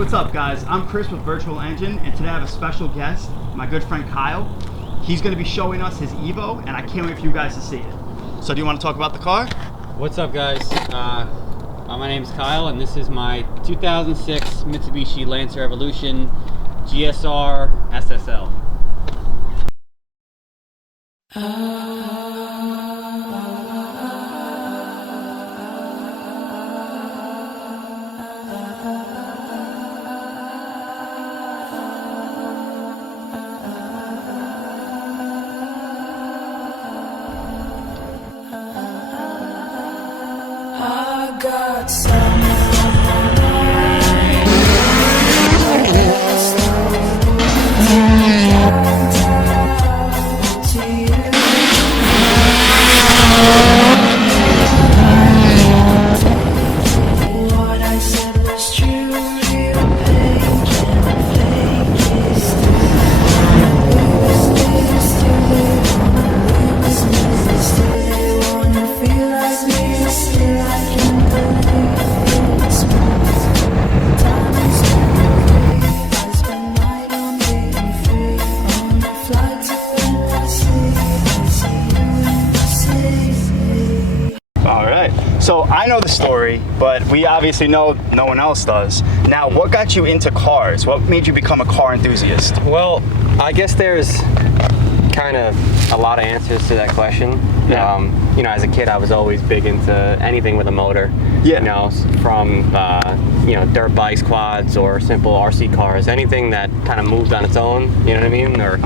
what's up guys? I'm Chris with Virtual Engine, and today I have a special guest, my good friend Kyle. He's going to be showing us his Evo, and I can't wait for you guys to see it. So do you want to talk about the car? What's up guys? My name's Kyle, and this is my 2006 Mitsubishi Lancer Evolution GSR SSL. I got some what I said was true. Real pain can't fake it. Still they wanna feel like me. Still I can't believe it's me. Time is moving. I spend night on being free. On a flight to endlessly. I see you in the city. All right. So I know the story, but we obviously know no one else does. Now, what got you into cars? What made you become a car enthusiast? Well, I guess there's kind of a lot of answers to that question. Yeah. You know, as a kid, I was always big into anything with a motor. Yeah. You know, from you know, dirt bikes, quads, or simple RC cars. Anything that kind of moved on its own. You know what I mean? Or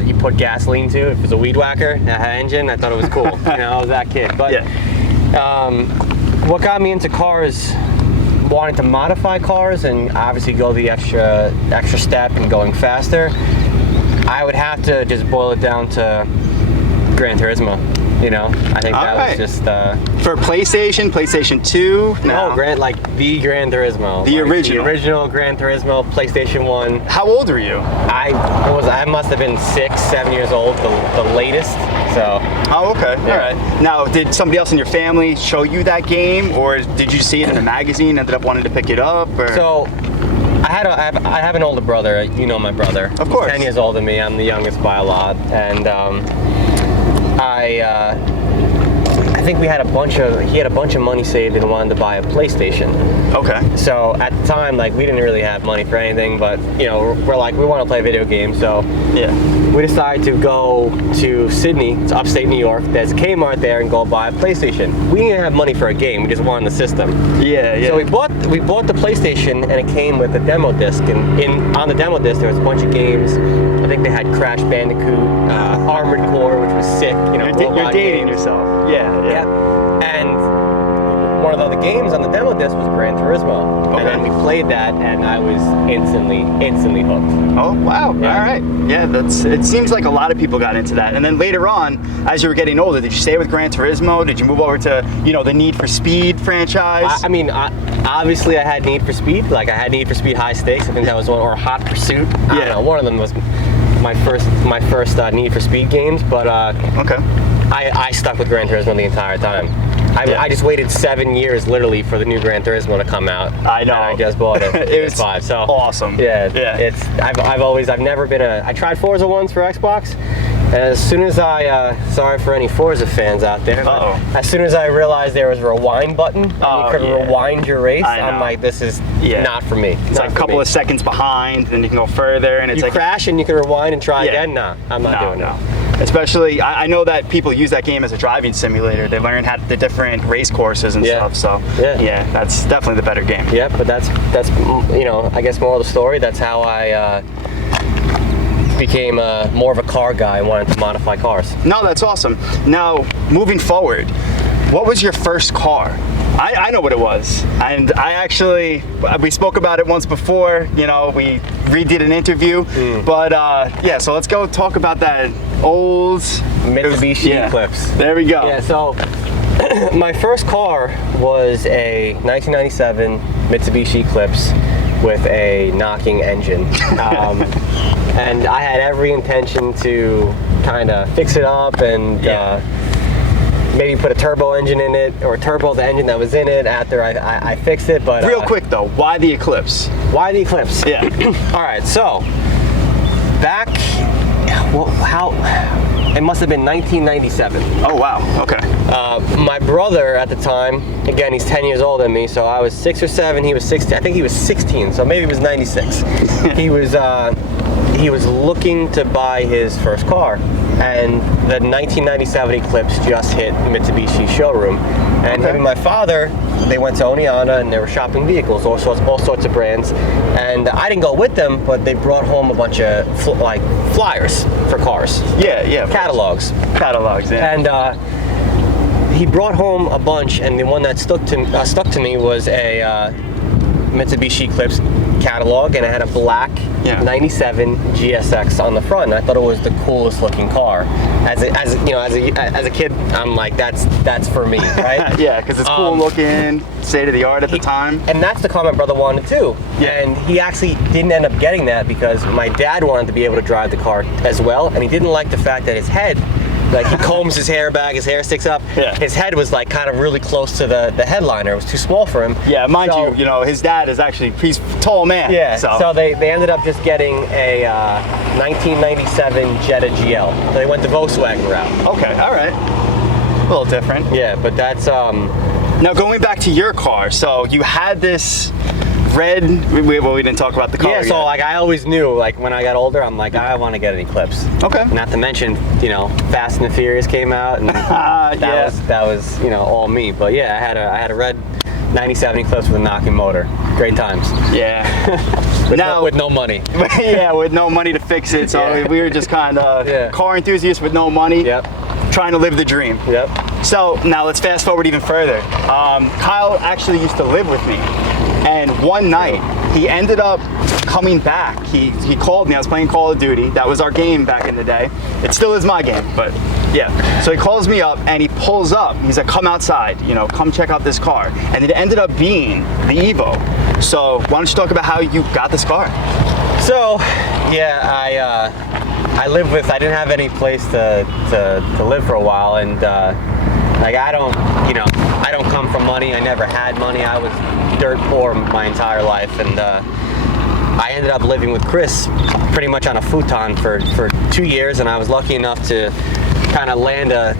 you put gasoline to. If it was a weed whacker that had engine, I thought it was cool. You know, I was that kid. But what got me into cars, wanting to modify cars and obviously go the extra step and going faster, I would have to just boil it down to Gran Turismo. You know, I think that was just for PlayStation 2. No, like the Gran Turismo, the original Gran Turismo, PlayStation 1. How old were you? I must have been 6, 7 years old, the latest. So. Oh, okay. Yeah. All right. Now, did somebody else in your family show you that game, or did you see it in a magazine, ended up wanting to pick it up? Or? So, I have an older brother. You know my brother. Of course. He's 10 years older than me. I'm the youngest by a lot, and I think he had a bunch of money saved and wanted to buy a PlayStation. Okay. So at the time, like, we didn't really have money for anything, but you know, we're like, we want to play video games, so yeah, we decided to go to Sydney, it's upstate New York. There's a Kmart there, and go buy a PlayStation. We didn't have money for a game; we just wanted the system. Yeah, yeah. So we bought the PlayStation, and it came with a demo disc. And on the demo disc, there was a bunch of games. I think they had Crash Bandicoot, Armored Core, which was sick. You know, you're dating yourself. Yeah. And one of the other games on the demo disc was Gran Turismo. Okay. And then we played that, and I was instantly hooked. Oh, wow. Yeah. All right. Yeah, it seems like a lot of people got into that. And then later on, as you were getting older, did you stay with Gran Turismo? Did you move over to, you know, the Need for Speed franchise? I mean, obviously I had Need for Speed. Like, I had Need for Speed High Stakes. I think that was one, or Hot Pursuit. I don't know, one of them was my first Need for Speed games. But okay. I stuck with Gran Turismo the entire time. I just waited 7 years literally for the new Gran Turismo to come out. I know. And I just bought it. It was PS5. So awesome. Yeah. Yeah. I've never been I tried Forza once for Xbox. And as soon as sorry for any Forza fans out there, but as soon as I realized there was a rewind button, and you could rewind your race, I'm like, this is not for me. It's like a couple of seconds behind, then you can go further, and it's you like crash and you can rewind and try again. Nah, I'm not doing it. Especially, I know that people use that game as a driving simulator. They learn how the different race courses and stuff. So yeah, that's definitely the better game. Yeah, but that's you know, I guess more of the story. That's how I became more of a car guy and wanted to modify cars. No, that's awesome. Now, moving forward, what was your first car? I know what it was, and we spoke about it once before. You know, we redid an interview, but yeah. So let's go talk about that old Mitsubishi Eclipse. There we go. Yeah. So my first car was a 1997 Mitsubishi Eclipse with a knocking engine, and I had every intention to kind of fix it up and maybe put a turbo engine in it, or turbo the engine that was in it after I fixed it. But real quick though, why the Eclipse? Why the Eclipse? Yeah. All right, so back, well, it must have been 1997. Oh wow. Okay. My brother at the time, again, he's 10 years older than me, so I was 6 or 7. He was 16. I think he was 16, so maybe it was 96. He was looking to buy his first car, and the 1997 Eclipse just hit Mitsubishi showroom, and him and my father, they went to Oneonta and they were shopping vehicles, all sorts of brands, and I didn't go with them, but they brought home a bunch of flyers for cars. Yeah. Catalogs. Yeah. And he brought home a bunch, and the one that stuck to me was a Mitsubishi Eclipse catalog, and it had a black 97 GSX on the front. And I thought it was the coolest looking car. As a kid, I'm like, that's for me, right? Yeah, because it's cool looking, state of the art at the time. And that's the car my brother wanted too. Yeah. And he actually didn't end up getting that because my dad wanted to be able to drive the car as well, and he didn't like the fact that his head, like he combs his hair back, his hair sticks up. Yeah. His head was like kind of really close to the headliner. It was too small for him. Yeah, mind you, his dad is he's a tall man. Yeah. So they ended up just getting a 1997 Jetta GL. So they went the Volkswagen route. Okay, all right. A little different. Yeah, but that's Now going back to your car, so you had this red. We didn't talk about the car. Yeah, so yet. like I always knew, like when I got older, I'm like, I want to get an Eclipse. Okay. Not to mention, Fast and the Furious came out, and that was all me. But yeah, I had a red 97 Eclipse with a knocking motor. Great times. Yeah. with no money. Yeah, with no money to fix it. So we were just kind of car enthusiasts with no money. Yep. Trying to live the dream. Yep. So now let's fast forward even further. Kyle actually used to live with me, and one night he ended up coming back. He called me. I was playing Call of Duty. That was our game back in the day. It still is my game, but yeah. So he calls me up and he pulls up. He's like, "Come outside. Come check out this car." And it ended up being the Evo. So why don't you talk about how you got this car? So yeah, I lived with. I didn't have any place to live for a while, and I don't come from money. I never had money. I was dirt poor my entire life, and I ended up living with Chris pretty much on a futon for 2 years, and I was lucky enough to kind of land a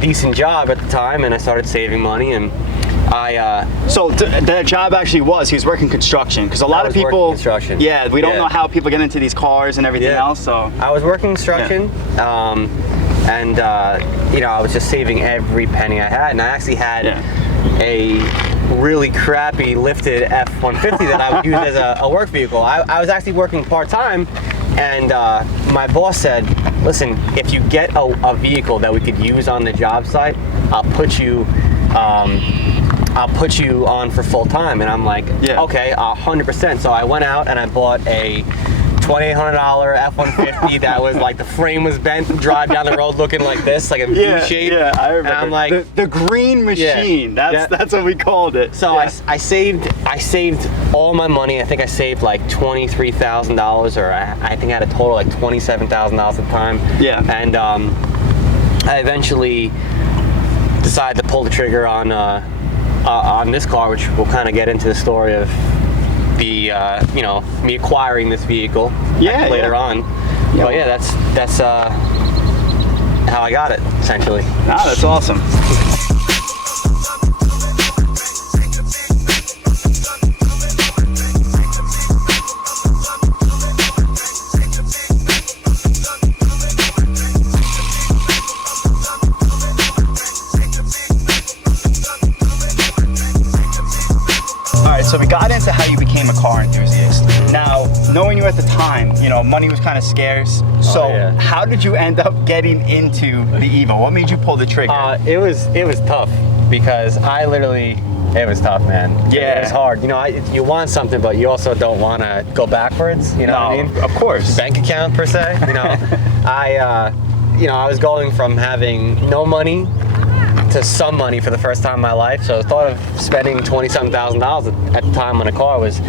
decent job at the time, and I started saving money, and So the job actually he was working construction, because a lot of people, construction. Yeah, we don't know how people get into these cars and everything else. So I was working construction, and I was just saving every penny I had, and I actually had a really crappy lifted F-150 that I would use as a work vehicle. I was actually working part-time, and my boss said, "Listen, if you get a vehicle that we could use on the job site, I'll put you on for full time." And I'm like, okay, 100%. So I went out and I bought a $2,800 F-150 that was like the frame was bent, drive down the road looking like this, like a V shape. Yeah, I remember. And I'm like, the green machine. That's what we called it. So I saved all my money. I think I saved like $23,000, or I think I had a total like $27,000 at the time. Yeah. And I eventually decided to pull the trigger on this car, which we'll kind of get into the story of me acquiring this vehicle later on. Yep. But yeah, that's how I got it, essentially. Ah, that's awesome. So we got into how you became a car enthusiast. Now, knowing you at the time, money was kind of scarce. So how did you end up getting into the Evo? What made you pull the trigger? It was tough, because it was tough, man. Yeah. It was hard. You want something, but you also don't want to go backwards. You know what I mean? Of course. Bank account, per se. I was going from having no money to some money for the first time in my life. So the thought of spending $20-something thousand at the time on a car was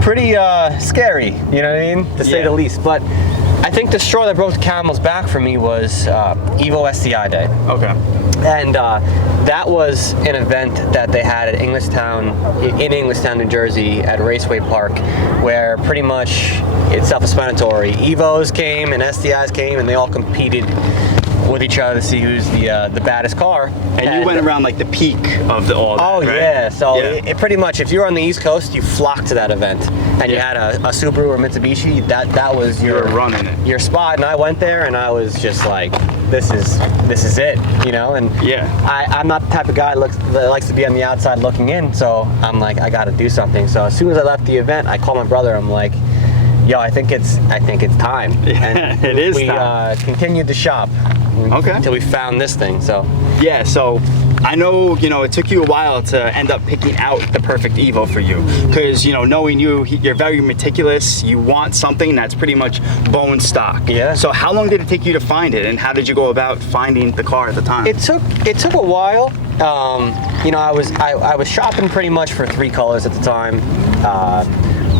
pretty scary, you know what I mean? To say the least. But I think the straw that broke the camel's back for me was Evo STI Day. Okay. And that was an event that they had at in Englishtown, New Jersey, at Raceway Park, where pretty much it's self-explanatory. Evos came and STIs came, and they all competed with each other to see who's the baddest car. And you went around like the peak of all that, Oh, right? yeah. So it pretty much, if you're on the East Coast, you flocked to that event, and you had a Subaru or Mitsubishi. That was You were running it. your spot. And I went there, and I was just like, this is it, you know. And I'm not the type of guy that likes to be on the outside looking in. So I'm like, I got to do something. So as soon as I left the event, I called my brother. I'm like, yo, I think it's time. And It is we time. continued to shop. Okay. Until we found this thing. So yeah, so I know, it took you a while to end up picking out the perfect Evo for you, because, knowing you're very meticulous. You want something that's pretty much bone stock. Yeah. So how long did it take you to find it, and how did you go about finding the car at the time? it took a while. I was shopping pretty much for 3 colors at the time: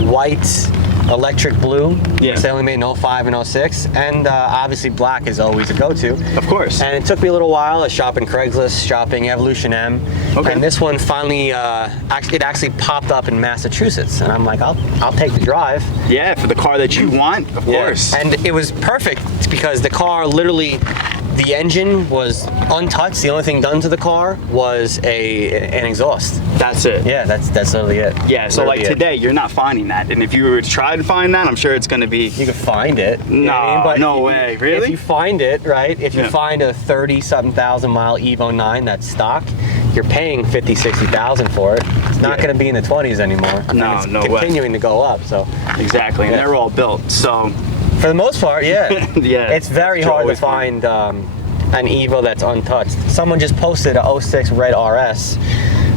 white, electric blue, which they only made in 05 and 06, and obviously black is always a go-to. Of course. And it took me a little while. I was shopping Craigslist, shopping Evolution M, and this one finally, it actually popped up in Massachusetts, and I'm like, I'll take the drive. Yeah, for the car that you want, of course. And it was perfect because the car literally, the engine was untouched. The only thing done to the car was an exhaust. That's it. Yeah, that's literally it. Yeah, so Literally like today, you're not finding that. And if you were to try to find that, I'm sure it's going to be... You can find it. You know what I mean? No, But no way. Really? If you find it, right? If you find a 30-something thousand mile Evo 9 that's stock, you're paying 50, 60,000 for it. It's not going to be in the 20s anymore. No, it's no way. continuing to go up. So Exactly, and they're all built, so... for the most part, yeah. Yeah, It's very it's hard to always find an Evo that's untouched. Someone just posted a 06 Red RS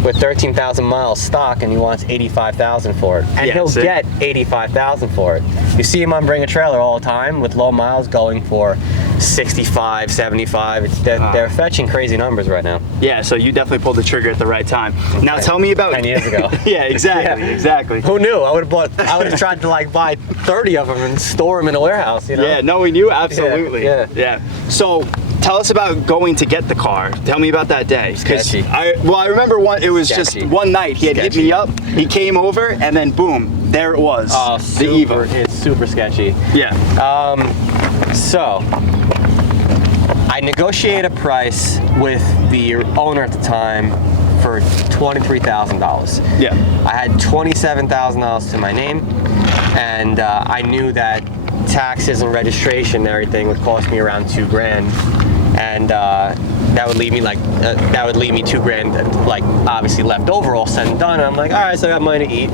with 13,000 miles stock, and he wants 85,000 for it. And he'll get 85,000 for it. You see him on Bring a Trailer all the time with low miles going for 65, 75. They're fetching crazy numbers right now. Yeah, so you definitely pulled the trigger at the right time. Now tell me about... 10 years ago. Yeah, exactly, exactly. Who knew? I would have tried to buy 30 of them and store them in a warehouse, you know? Yeah, knowing you, absolutely. Yeah. So tell us about going to get the car. Tell me about that day. 'Cause Sketchy. I remember it was Sketchy. just one night. He had hit me up, he came over, and then boom, there it was. Oh, the Evo. It's super sketchy. Yeah. So, I negotiated a price with the owner at the time for $23,000. Yeah. I had $27,000 to my name, and I knew that taxes and registration and everything would cost me around $2,000, and that would leave me $2,000 obviously left over, all said and done. And I'm like, all right, so I got money to eat.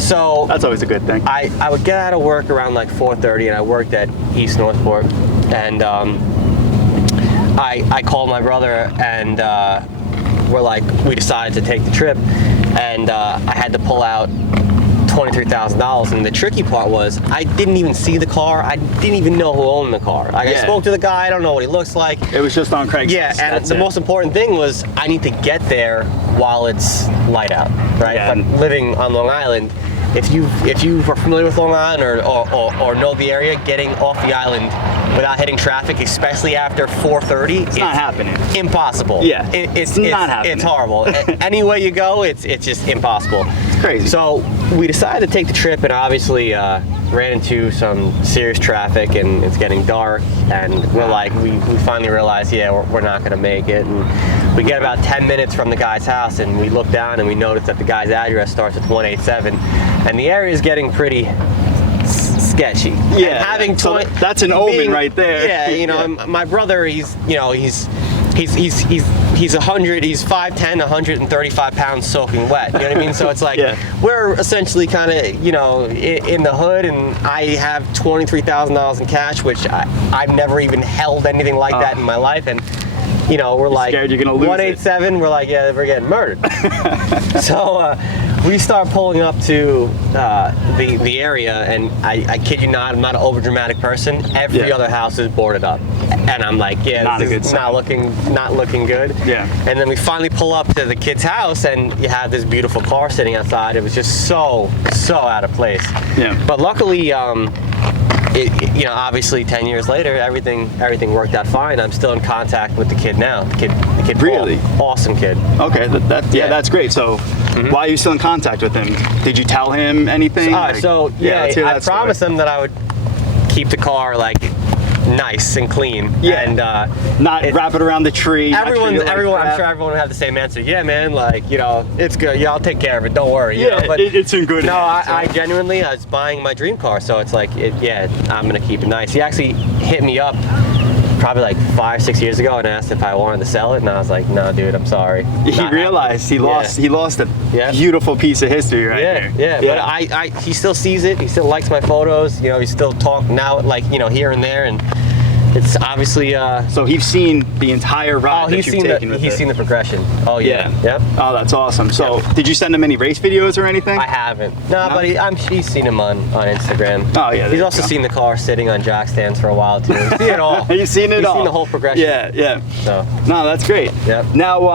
So that's always a good thing. I would get out of work around 4:30, and I worked at East Northport, and I called my brother, and we decided to take the trip, and I had to pull out $23,000, and the tricky part was I didn't even see the car. I didn't even know who owned the car. I spoke to the guy. I don't know what he looks like. It was just on Craigslist. Yeah, and the most important thing was I need to get there while it's light out, right? Yeah. If I'm living on Long Island, if you are familiar with Long Island or know the area, getting off the island without hitting traffic, especially after 4:30, it's not happening. Impossible. Yeah, it's not happening. It's horrible. Any way you go, it's just impossible. It's crazy. So we decided to take the trip, and obviously ran into some serious traffic, and it's getting dark, and we finally realized, we're not gonna make it. And we get about 10 minutes from the guy's house, and we look down and we notice that the guy's address starts with 187, and the area is getting pretty sketchy. Yeah, and having so that's an omen right there. Yeah, my brother, he's 100, he's 5'10", 135 pounds soaking wet. You know what I mean? So it's like we're essentially kind of in the hood, and I have $23,000 in cash, which I've never even held anything like that in my life, and we're like scared you're gonna lose 187. We're like, we're getting murdered. So we start pulling up to the area, and I kid you not, I'm not an overdramatic person. Every other house is boarded up, and I'm like, this is not looking good. Yeah. And then we finally pull up to the kid's house, and you have this beautiful car sitting outside. It was just so out of place. Yeah. But luckily, you know, obviously 10 years later, everything worked out fine. I'm still in contact with the kid now. The kid Really? Paul, awesome kid. Okay, yeah, that's great. So, why are you still in contact with him? Did you tell him anything? Let's hear that I promised him that I would keep the car like nice and clean. Yeah, and not wrap it around the tree. Everyone, I'm sure everyone would have the same answer. Yeah, man, like, you know, it's good. Yeah, I'll take care of it. Don't worry. You Yeah, know? But it's in good No, hands. I genuinely, I was buying my dream car, so it's like, yeah, I'm gonna keep it nice. He actually hit me up probably like 5-6 years ago and asked if I wanted to sell it, and I was like, no, dude, I'm sorry. He realized he lost a Yeah. beautiful piece of history right Yeah, there. yeah, but he still sees it. He still likes my photos. You know, he still talk now, like, you know, here and there, and it's obviously. So he's seen the entire ride that you've taken with he's it. seen the progression. Oh yeah, Yeah. yep. Oh, that's awesome. So, did you send him any race videos or anything? I haven't. No, but he's seen him on Instagram. Oh, yeah, there He's you also go. seen the car sitting on jack stands for a while too. He's seen it all. You've seen it He's all. seen the whole progression. Yeah, yeah. So. No, that's great. Yep. Now,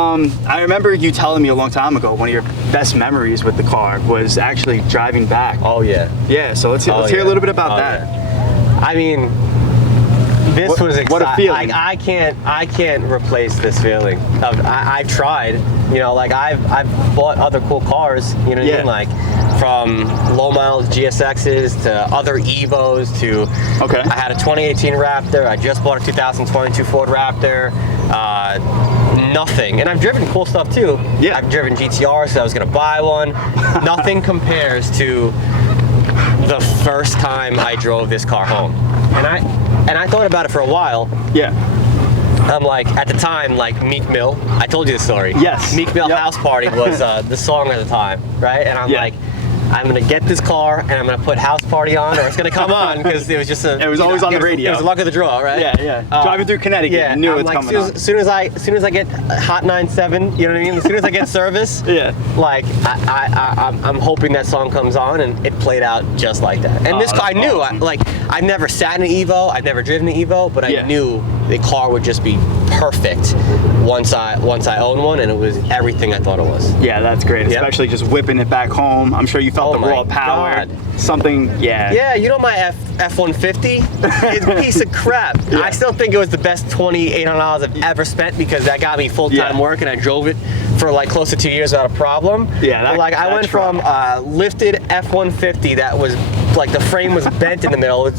I remember you telling me a long time ago one of your best memories with the car was actually driving back. Oh yeah. Yeah. So let's hear a little bit about that. Yeah. I mean, this was exciting. What a feeling. I can't replace this feeling. I've tried. You know, like I've bought other cool cars. You know what I mean? Like from low mileage GSXs to other Evos to. Okay. I had a 2018 Raptor. I just bought a 2022 Ford Raptor. Nothing, and I've driven cool stuff too. Yeah. I've driven GTRs. So I was gonna buy one. Nothing compares to the first time I drove this car home, and I thought about it for a while. Yeah. I'm like, at the time, like Meek Mill. I told you the story. Yes. Meek Mill Yep. House Party was the song at the time, right? And I'm Yeah. like, I'm gonna get this car and I'm gonna put House Party on, or it's gonna come on because it was just It was always on the radio. It was the luck of the draw, right? Yeah, yeah. Driving through Connecticut, Yeah, you knew I'm it's like, coming on. As soon as I get Hot 97, you know what I mean? As soon as I get service, Yeah. like I'm hoping that song comes on, and it played out just like that. And this car, I that's knew, awesome. I've never sat in an Evo, I've never driven an Evo, but I Yeah. knew the car would just be perfect once I owned one, and it was everything I thought it was. Yeah, that's great. Yep. Especially just whipping it back home. I'm sure you felt Oh the raw my power. God. Something, yeah. Yeah, you know my F-150? It's a piece of crap. Yeah. I still think it was the best $2,800 I've ever spent because that got me full-time Yeah. work and I drove it for like close to 2 years without a problem. Yeah, But like I that went truck. from a lifted F-150 that was like the frame was bent in the middle.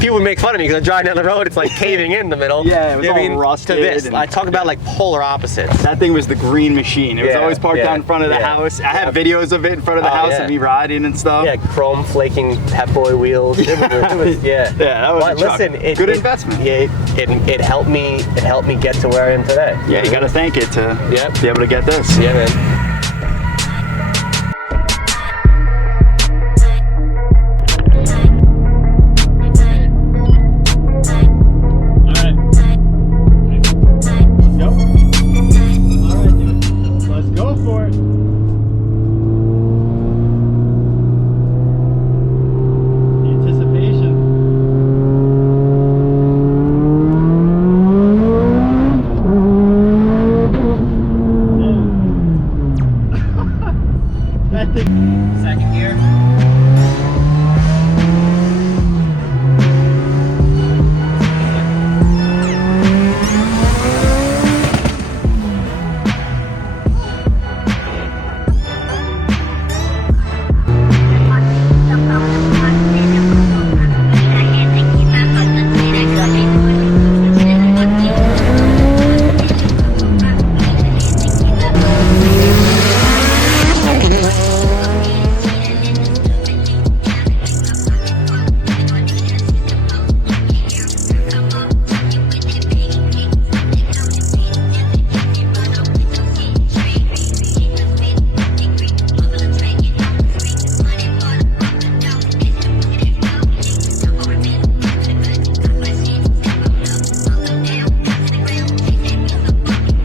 People would make fun of me because I'm driving down the road, it's like caving in the middle. Yeah, it was You know what I all mean? rusted To this, and- I talk about like polar opposites. That thing was the green machine. It was Yeah, always parked yeah, out in front of the yeah. house. I have Yeah. videos of it in front of the Oh, house yeah. of me riding and stuff. Yeah, chrome flaking Pep Boy wheels. It was yeah. Yeah, that was But a truck. listen, Good investment. Yeah, it helped me. It helped me get to where I am today. Yeah, you gotta thank it to Yep. be able to get this. Yeah, man. Let's go for it. The anticipation. That thing. Second gear.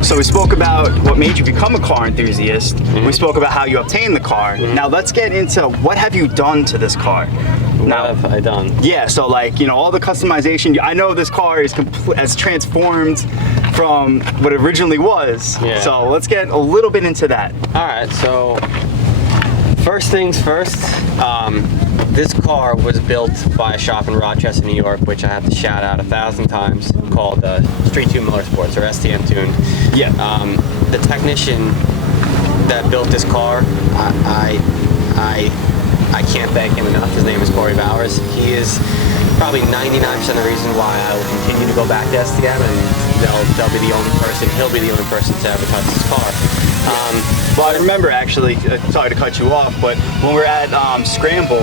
So we spoke about what made you become a car enthusiast. We spoke about how you obtained the car. Now let's get into what have you done to this car. What have I done? Yeah, so like, you know, all the customization. I know this car is has transformed from what it originally was. Yeah. So let's get a little bit into that. All right, so First things first, this car was built by a shop in Rochester, New York, which I have to shout out 1,000 times, called Street Tune Motorsports, or STM Tune. Yeah. The technician that built this car, I can't thank him enough. His name is Corey Bowers. He is probably 99% of the reason why I will continue to go back to STM, and they'll be the only person, he'll be the only person to ever touch this car. Well, I remember actually, sorry to cut you off, but when we were at Scramble,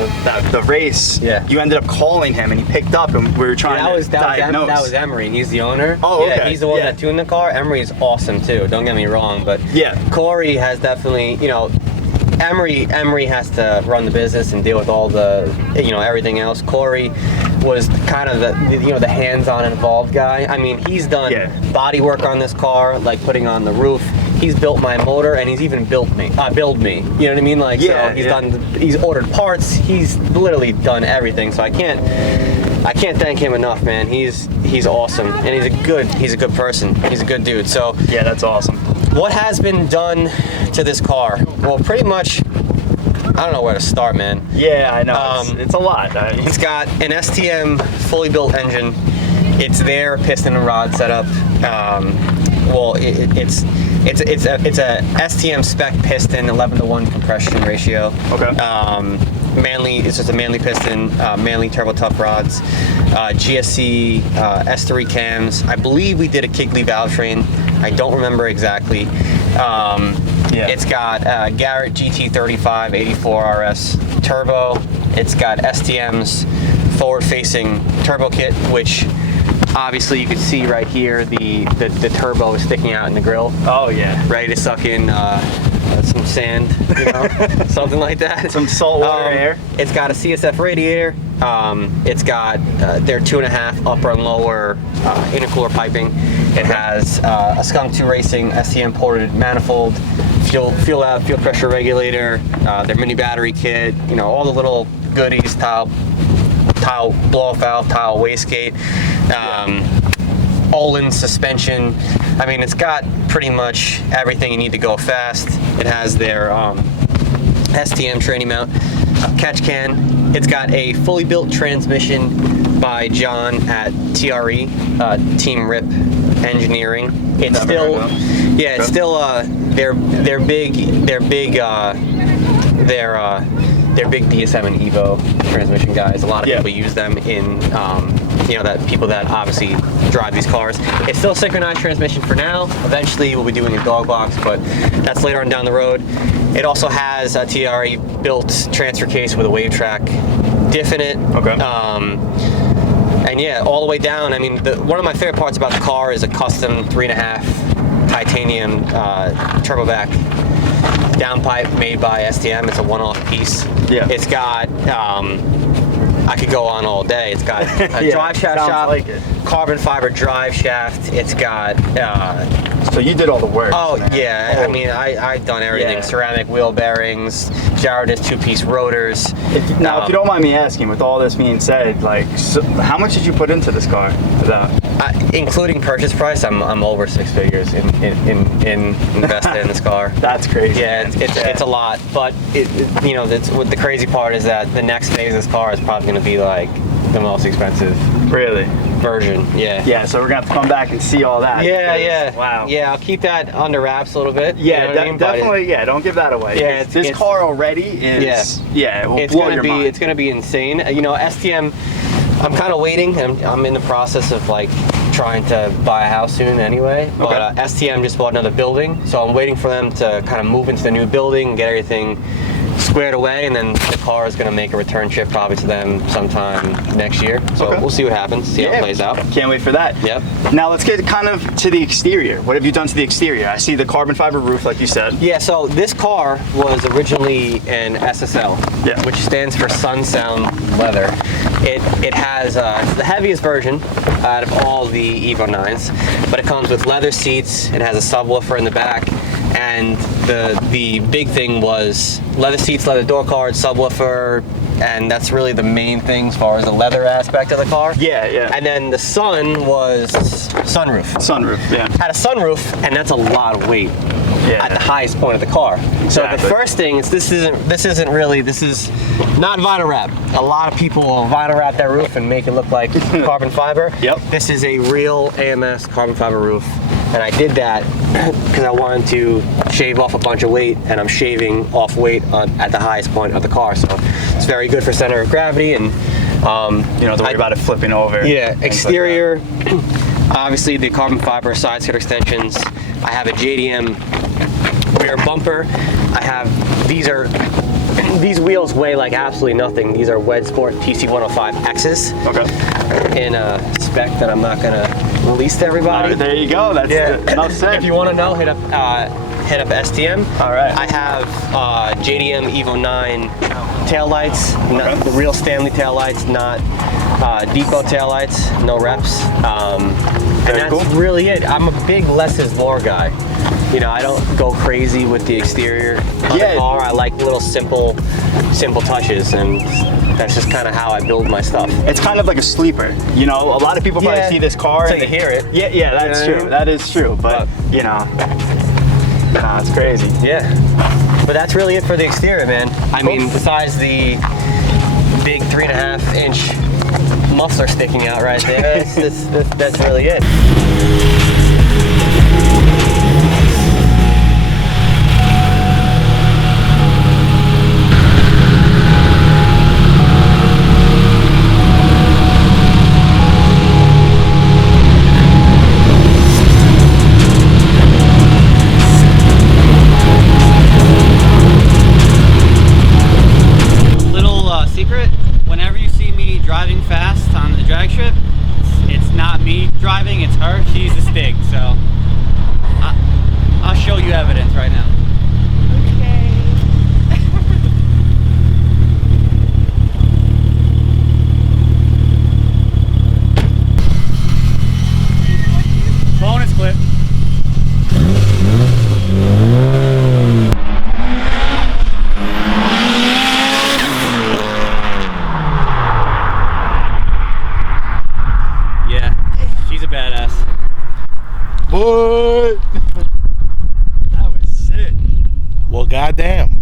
the race, you ended up calling him and he picked up and we were trying to diagnose. That was Emery. He's the owner. Oh, okay. Yeah, he's the one that tuned the car. Emery is awesome too. Don't get me wrong, but Corey has definitely, Emery has to run the business and deal with all the, everything else. Corey was kind of the hands-on involved guy. I mean, he's done body work on this car, like putting on the roof. He's built my motor, and he's even build me. You know what I mean? Like, so he's ordered parts. He's literally done everything. So I can't thank him enough, man. He's awesome, and he's a good person. He's a good dude. So yeah, that's awesome. What has been done to this car? Well, pretty much, I don't know where to start, man. Yeah, I know. It's a lot. It's got an STM fully built engine. It's their piston and rod setup. Well, it's a STM spec piston, 11:1 compression ratio. Okay. It's just a Manley piston, Manley turbo tough rods, GSC S3 cams. I believe we did a Kigley valve train. I don't remember exactly. It's got Garrett GT35 84 RS turbo. It's got STM's forward-facing turbo kit, which obviously you can see right here the turbo is sticking out in the grill. Oh yeah. Ready to suck in some sand, something like that. Some saltwater air. It's got a CSF radiator. It's got their 2.5 upper and lower intercooler piping. It has a Skunk 2 Racing STM ported manifold, fuel pressure regulator, their mini battery kit, all the little goodies, tile blow-off valve, tile wastegate, Olin suspension. I mean, it's got pretty much everything you need to go fast. It has their STM tranny mount catch can. It's got a fully built transmission by John at TRE, Team Rip Engineering. It's still, it's still their big DSM and Evo transmission guys. A lot of people use them in, people that obviously drive these cars. It's still synchronized transmission for now. Eventually we'll be doing a dog box, but that's later on down the road. It also has a TRE built transfer case with a wave track diff in it. Okay. And yeah, all the way down. I mean, one of my favorite parts about the car is a custom 3.5 titanium turbovac downpipe made by STM. It's a one-off piece. Yeah. It's got, I could go on all day. It's got a drive shaft shop, carbon fiber drive shaft. It's got. So you did all the work. Oh yeah, I mean I've done everything. Ceramic wheel bearings, Gyrodisc 2-piece rotors. If you don't mind me asking, with all this being said, like, how much did you put into this car? Including purchase price, I'm over 6 figures in invested in this car. That's crazy. Yeah, it's a lot. But the crazy part is that the next phase of this car is probably going to be like the most expensive. Really? Version, yeah. So we're gonna have to come back and see all that. Yeah. Wow. Yeah, I'll keep that under wraps a little bit. Yeah, definitely. Don't give that away. Yeah, this car already is. Yeah, it will blow your mind. It's gonna be insane. STM. I'm kind of waiting. I'm in the process of like trying to buy a house soon anyway. But STM just bought another building, so I'm waiting for them to kind of move into the new building and get everything squared away, and then the car is going to make a return trip probably to them sometime next year. So we'll see what happens, see how it plays out. Can't wait for that. Yep. Now let's get kind of to the exterior. What have you done to the exterior? I see the carbon fiber roof, like you said. Yeah, so this car was originally an SSL, which stands for Sun Sound Leather. It has the heaviest version out of all the Evo 9s, but it comes with leather seats. It has a subwoofer in the back. And the big thing was leather seats, leather door cards, subwoofer, and that's really the main thing as far as the leather aspect of the car. Yeah. And then the sun was sunroof. Sunroof, yeah. Had a sunroof, and that's a lot of weight at the highest point of the car. Exactly. So the first thing is this is not vinyl wrap. A lot of people will vinyl wrap their roof and make it look like carbon fiber. Yep. This is a real AMS carbon fiber roof, and I did that because I wanted to shave off a bunch of weight, and I'm shaving off weight at the highest point of the car, so it's very good for center of gravity, and you don't have to worry about it flipping over. yeah, things exterior, obviously the carbon fiber side skirt extensions. I have a JDM rear bumper. I have, these wheels weigh like absolutely nothing. These are Wedge Sport TC105X's. Okay. In a spec that I'm not gonna release to everybody. There you go. That's enough said. If you want to know, hit up STM. All right. I have JDM Evo 9 taillights, not the real Stanley taillights, not depot taillights, no reps. And that's cool. really it. I'm a big less is more guy. You know, I don't go crazy with the exterior on the car. I like little simple touches, and that's just kind of how I build my stuff. It's kind of like a sleeper. You know, a lot of people probably see this car until and you hear it. Yeah, that's true. That is true. But you know, nah, it's crazy. Yeah, but that's really it for the exterior, man. I mean, besides the big 3.5 inch muffler sticking out right there, that's really it. Secret, whenever you see me driving fast on the drag strip, it's not me driving, it's her. She's the Stig, so I'll show you evidence right now. Okay. Bonus clip. She's a badass. Boy! That was sick. Well, goddamn.